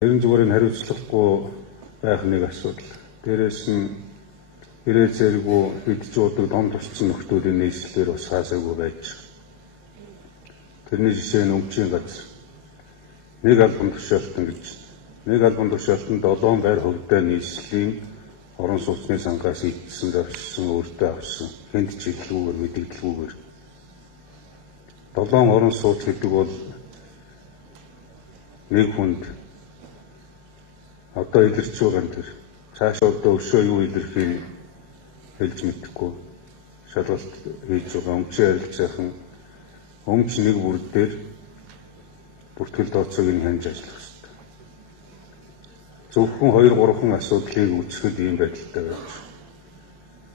Ерөн зүгээрээ хариуцлагагүй байх нэг асуудал. Дээрээс нь ирээ зэрэггүй идчүүдэг дом тусцсан нөхдүүдийн нийслэлээр бас хаасаагүй байж. Тэрний жишээ нь өвчийн газар. Нэг албан тушаалтан гэж. Нэг албан тушаалтанд 7 гар хөвдөө нийслэлийн орон сууцны сангаас идсэн завшсан өөртөө авсан хэнд чиглэлгүйгээр мэдээлэлгүйгээр 7 орон сууц гэдэг бол нэг хүнд одоо илэрч байгаа нь тэр цаашаа одоо өшөө юу илэрхийг хэлж мэдэхгүй шалгалт хийж байгаа өмчийн харилцаахан өмч нэг бүр дээр бүртгэл тооцоог нь хянж ажиллах хэрэгтэй. Зөвхөн 2-3 асуудлыг үүсгэхэд ийм байдалтай байж.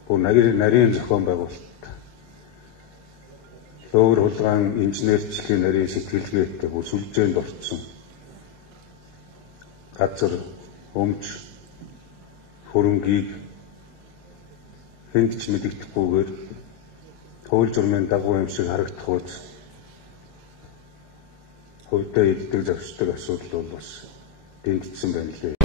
Бүр нарийн зохион байгуулалт лөөр хулгаан инженерчлэгийн нарийн сэтгэлгээтэй бүр сүлжээнд орсон газар өмч хөрөнгийг хэнд ч мэдэгдэхгүйгээр хууль журмын дагуу юм шиг харагдах үз хувьдаа иддэг завшдаг асуудал бол бас дэмжсэн байна лээ.